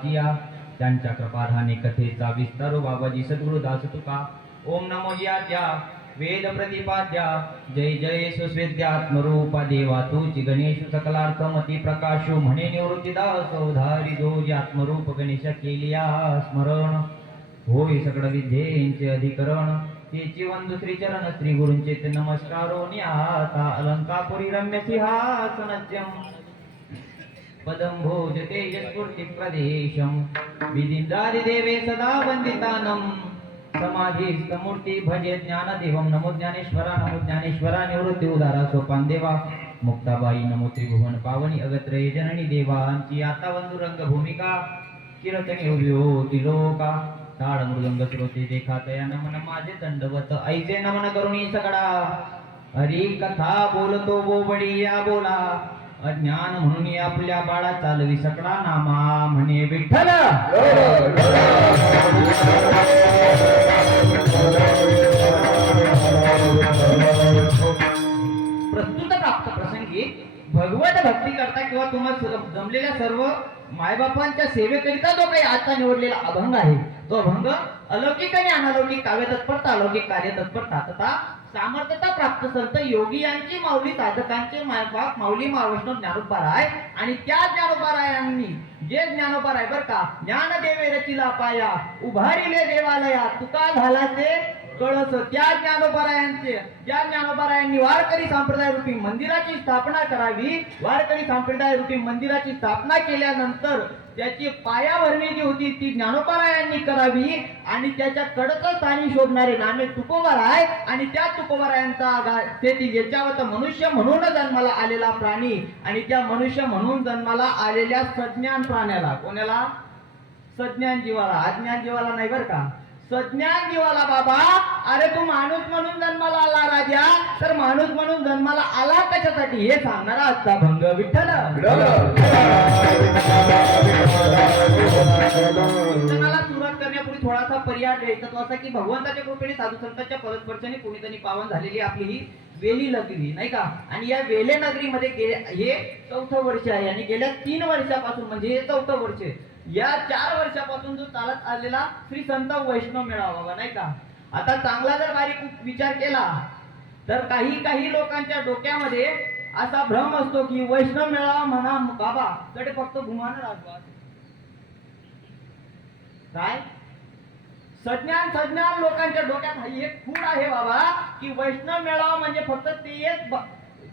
वाचिया त्यांच्या कृपाधाने कथेचा विस्तारो बाबाजी सद्गुरुदास तुका ओम नमो याद्या वेद प्रतिपाद्या जय जय सुस्वेद्यात्मरूपा देवा तुझी गणेश सकलार्थमती प्रकाशो म्हणे निवृत्तीदास उधारी जो आत्मरूप गणेश केलिया स्मरण होय सकळ विद्येंचे अधिकरण तेची वंदु श्री चरण श्री गुरूंचे ते नमस्कारो न्याता अलंकापुरी रम्य सिंहासनज्यम पदं भोजते यस्फूर्ति प्रदेशम विदिन्द्रादि देवे सदा वंदितानम समाधीस्थ मूर्ती भजे ज्ञानदेवम नमो ज्ञानेश्वरा निवृत्ती उदारा सोपान देवा मुक्ताबाई नमो त्रिभुवन पावनी अगत्रय जननी देवांची आता वंदुरंग भूमिका कीर्तने होती लोका ताड मृदंग श्रोते देखातया नमन माझे दंडवत ऐसे नमन करुणी सगळा हरी कथा बोलतो बोबडिया बोला अज्ञान म्हणून आपल्या बाळा चालवी सकळा नामा म्हणे विठ्ठल प्रस्तुत प्राप्त प्रसंगी भगवत भक्ती करता किंवा तुम्हाला जमलेल्या सर्व मायबापांच्या सेवेकरिता जो काही आता निवडलेला अभंग आहे तो अभंग अलौकिक आणि अनालौकिक काव्य तत्परता अलौकिक कार्य तत्परता तथा सामर्थ्यता प्राप्त संत योगी यांची माऊली साधकांचे मायबाप माऊली महावैष्णव ज्ञानोबाराय आणि त्या ज्ञानोबारायांनी जे ज्ञानोबाराय बर का ज्ञान देवे रचिला पाया उभारिले देवालया तुका झाला ते कळस त्या ज्ञानोबारायांचे ज्या ज्ञानोबारायांनी वारकरी संप्रदाय रूपी मंदिराची स्थापना करावी वारकरी संप्रदाय रूपी मंदिराची स्थापना केल्यानंतर त्याची पायाभरणी जी होती ती ज्ञानोबारायांनी करावी आणि त्याच्या कडचं स्थानी शोधणारे नामे तुकोबाराय आणि त्या तुकोबारायांचा ते याच्यावर मनुष्य म्हणून जन्माला आलेला प्राणी आणि त्या मनुष्य म्हणून जन्माला आलेल्या सज्ञान प्राण्याला कोणाला सज्ञान जीवाला अज्ञान जीवाला नाही बर का सज्ञान जीवाला बाबा अरे तू माणूस म्हणून जन्माला आला राजा तर माणूस म्हणून जन्माला आला कशासाठी हे सांगणारा आजचा भंग विठ्ठल सुरुवात करण्यापूर्वी थोडासा पर्याय द्यायचा तो असा की भगवंताच्या कृपेने साधू संतांच्या परस्परच्याने पुणितनी पावन झालेली आपली ही वेली नगरी नाही का आणि या वेले नगरीमध्ये हे 4थं वर्ष आहे आणि गेल्या 3 वर्षापासून म्हणजे हे 4थं वर्ष या 4 वर्षापासून जो चालत आलेला श्री संत वैष्णव मेळावा बाबा नाही का आता चांगला जर बारीक विचार केला तर काही लोकांच्या डोक्यामध्ये असा भ्रम असतो की वैष्णव मेळावा म्हणा बाबा कडे फक्त घुमानं राहतो काय सज्ञान लोकांच्या डोक्यात एक खूण आहे बाबा की वैष्णव मेळावा म्हणजे फक्त ते एक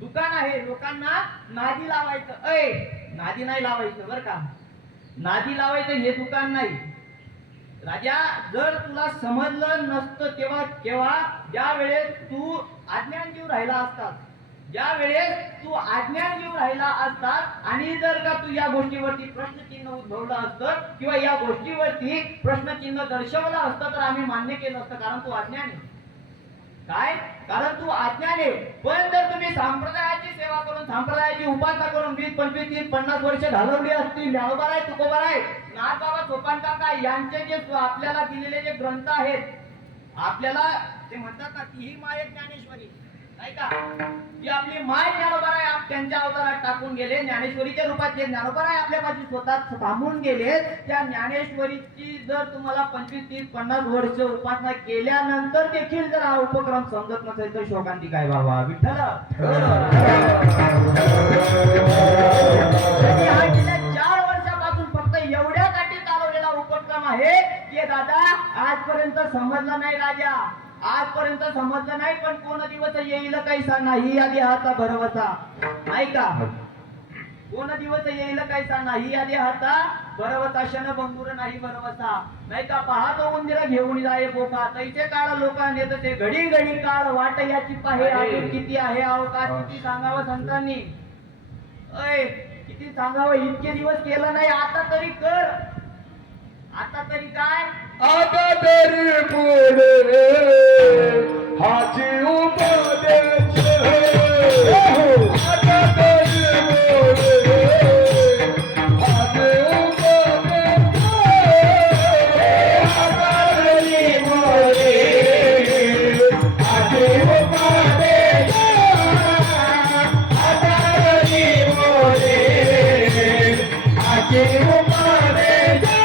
दुकान आहे लोकांना नादी लावायचं नादी नाही लावायचं बर का नादी लावायचं हे दुकान नाही राजा जर तुला समजलं नसतं तेव्हा ज्या वेळेस तू अज्ञान जीव राहिला असतात ज्या वेळेस तू अज्ञान जीव राहिला असतात आणि जर का तू या गोष्टीवरती प्रश्नचिन्ह उद्भवलं असतं किंवा या गोष्टीवरती प्रश्नचिन्ह दर्शवलं असतं तर आम्ही मान्य केलं असतं कारण तू अज्ञान आहे काय कारण तू अज्ञान आहे पण जर तुम्ही संप्रदायाची सेवा करून संप्रदायाची उपासना करून 20 25 30 50 वर्ष घालवली असतील ज्ञानोबाराय तुकोबाराय नाथबाबा सोपान काका यांचे जे आपल्याला दिलेले जे ग्रंथ आहेत आपल्याला ते म्हणतात ना की ही माय ज्ञानेश्वरी नाही का ती आपली माय ज्ञानोबाराय त्यांच्या अवतारात टाकून गेले ज्ञानेश्वरीच्या रूपात जे ज्ञानोबाराय आपल्यापाशी स्वतः थांबून गेले त्या ज्ञानेश्वरीची जर तुम्हाला 25 30 50 वर्ष उपासना केल्यानंतर देखील जर हा उपक्रम समजत नसेल तर शोकांती काय बाबा विठ्ठल गेल्या 4 वर्षापासून फक्त एवढ्यासाठी चालवलेला उपक्रम आहे की दादा आजपर्यंत समजलं नाही राजा आजपर्यंत समजलं नाही पण कोण दिवस येईल कैसा नाही आधी हाता भरवसा ऐका कोण दिवस येईल कैसा नाही आधी हाता भरवसा क्षण भंगुर नाही भरवसा नाही का पाहतो उंदीर घेऊन जाय बोका तैसे काळ लोकांनी येत ते घडी घडी काळ वाट याची पाहे अजून किती आहे अवकाश किती सांगावं संतांनी किती सांगावं इतके दिवस केलं नाही आता तरी कर आता तरी काय आता तरी पुढे हाची उपदेश आता तरी पुढे हाची उपदेश आता तरी पुढे हाची उपदेश आता तरी पुढे हाची उपदेश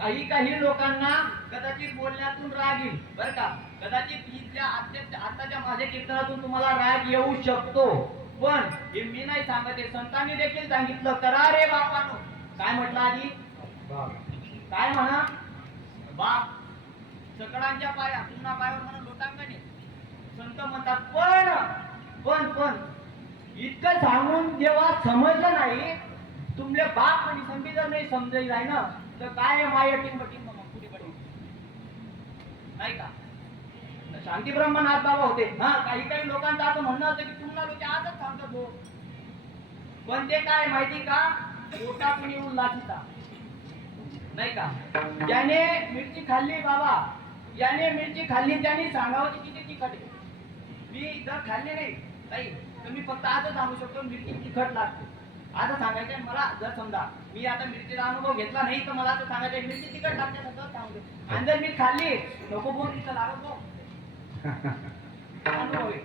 काही काही लोकांना कदाचित बोलण्यातून राग येईल बरं का, कदाचित इथल्या आताच्या माझ्या कीर्तनातून तुम्हाला राग येऊ शकतो, पण हे मी नाही सांगत आहे, संतांनी देखील सांगितलं करा रे बापानो. काय म्हटलं आधी? काय म्हणा? बाप सकडांच्या पाया पुन्हा पायावर म्हणा लोटांगणे संत म्हणतात. पण इतकं सांगून जेव्हा समजलं नाही, तुमले बाप आणि संधी जर नाही समजायला आहे ना, तर काय माया टिंबटिंब पुढे पडे नाही का. शांती ब्रह्मनाथ बाबा होते. हा काही काही लोकांचं असं म्हणणं होतं की तुम्हाला लोक आजच सांगतात हो, पण ते काय माहिती का, पोटातून येऊन लाचिता नाही का. ज्याने मिरची खाल्ली बाबा, ज्याने मिरची खाल्ली त्याने सांगावं की किती तिखट आहे. मी जर खाल्ली नाही ताई तर मी फक्त आजच सांगू शकतो मिरची तिखट लागते. आता सांगायचंय मला, जर समजा मी आता मिरचीचा अनुभव घेतला नाही तर मला असं सांगायचंय मिरची तिखट लागते सगळं सांगतो. आणि जर मी खाल्ली नको बोल तिथं लागत हो. अनुभव आहे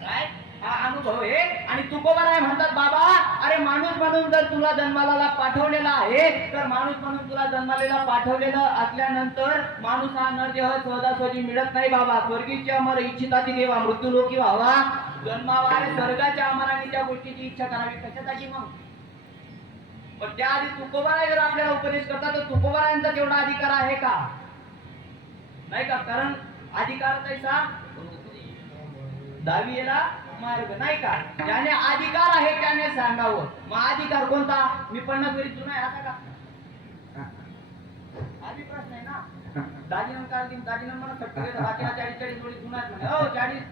काय, हा अनुभव आहे. आणि तुकोबा राय म्हणतात बाबा, अरे माणूस म्हणून जर तुला जन्माला पाठवलेला आहे, तर माणूस म्हणून तुला जन्मालेला पाठवलेलं असल्यानंतर माणूस हा नरदेह सहजासहजी मिळत नाही बाबा. स्वर्गीची अमर इच्छिताची देवा मृत्यू लोकी व्हावा, जन्मावा. अरे स्वर्गाच्या अमराने त्या गोष्टीची इच्छा करावी कशासाठी मग. पण त्याआधी तुकोबाराय जर आपल्याला उपदेश करतात तर तुकोबारायांचा तेवढा अधिकार आहे का? नाही का. कारण अधिकार तैसा दावियेला मार्ग नाही का. ज्याने अधिकार आहे त्याने सांगावं. मग अधिकार कोणता? मी 50 वरी जुना आहे आता का? आधी प्रश्न आहे ना. दाजीनं काल दिन दाजीनं मला खटके बाकीला 40 वरी जुना आहे म्हणे. हो 40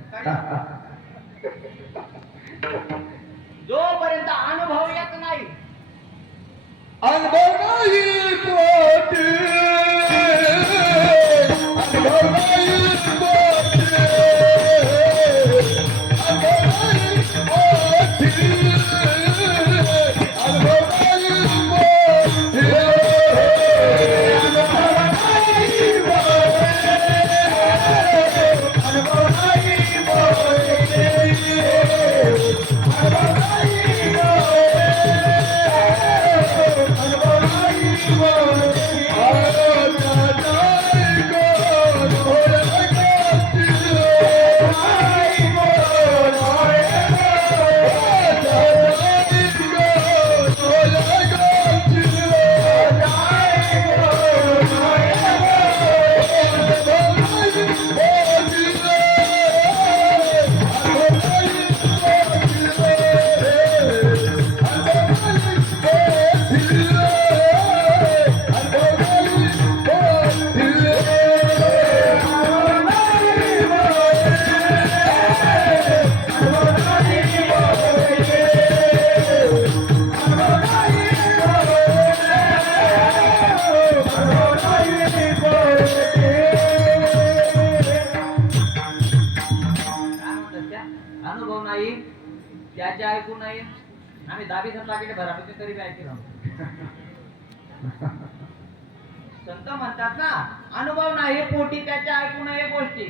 जोपर्यंत अनुभव येत नाही, अनुभव नाही पोटी, अनुभव नाही पोटी, अनुभव नाही पोटी, अनुभव नाही पोटी, अनुभव नाही पोटी, अनुभव नाही अनुभव नाही त्याचे ऐकू नाही. आम्ही दाबी पाकिट भरापैकी तरी बी ऐकू राहू. संत म्हणतात ना, अनुभव नाही पोटी त्याच्या ऐकू नये गोष्टी.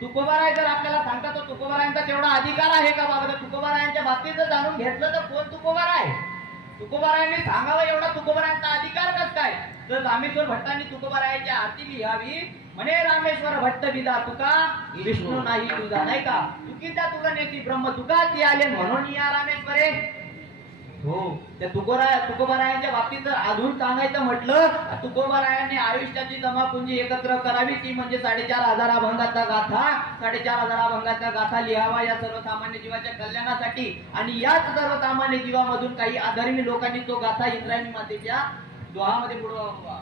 तुकोबाराय जर आपल्याला सांगतात तर तुकोबारायांचा तेवढा अधिकार आहे का बाबा. तर तुकोबारायांच्या बाबतीत जर जाणून घेतलं तर कोण तुकोबाराय, तुकोबारायांनी सांगावं एवढा तुकोबारायांचा अधिकार कस काय. तर रामेश्वर भट्टांनी तुकोबारायांची आरती लिहावी म्हणे, रामेश्वर भट्ट विदा तुका विष्णू नाही तुझा नाही का. चुकीचा तुला नेती ब्रह्म तुका ती आले म्हणून या रामेश्वरे. हो त्या तुकोबारायांच्या बाबतीत जर अजून सांगायचं म्हटलं, तुकोबारायांनी आयुष्याची जमापुंजी एकत्र करावी, ती म्हणजे 4,500 अभंगाचा गाथा. 4,500 अभंगाचा गाथा लिहावा या सर्वसामान्य जीवाच्या कल्याणासाठी. आणि याच सर्वसामान्य जीवामधून काही आदरणीय लोकांनी तो गाथा इंद्रायणी मातेच्या दोहामध्ये बुडवावा.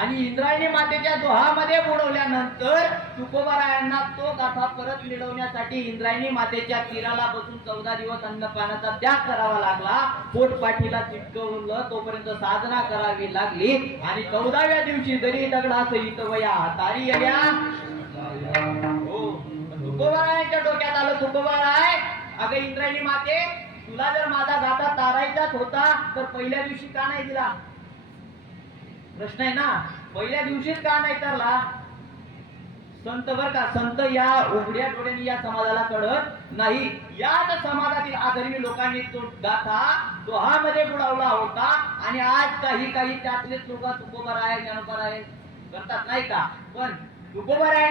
आणि इंद्रायणी मातेच्या दोहामध्ये बुडवल्यानंतर तुकोबारायांना तो गाथा परत मिळवण्यासाठी इंद्रायणी मातेच्या तीराला बसून 14 दिवस अन्नपानाचा त्याग करावा लागला. पोटपाठीला चिटकवलं तोपर्यंत साधना करावी लागली. आणि 14व्या दिवशी जरी दगडासहित वया तारी येड्या. हो तुकोबारायांच्या डोक्यात आलं, तुकोबाराय अगं इंद्रायणी माते, तुला जर माझा गाथा तारायचाच होता तर पहिल्या दिवशी का नाही दिला. प्रश्न आहे ना, पहिल्या दिवशीच का नाही तरला. संत बर का, संत या उघड्या डोळ्यांनी या समाजाला कळत नाही. याच समाजातील आधर्मी लोकांनी तो गाथा दोहामध्ये बुडवला होता आणि आज काही त्यातलेच लोक तुकोबर आहे, ज्ञानोबर आहे करतात नाही का. पण तुकोबर आहे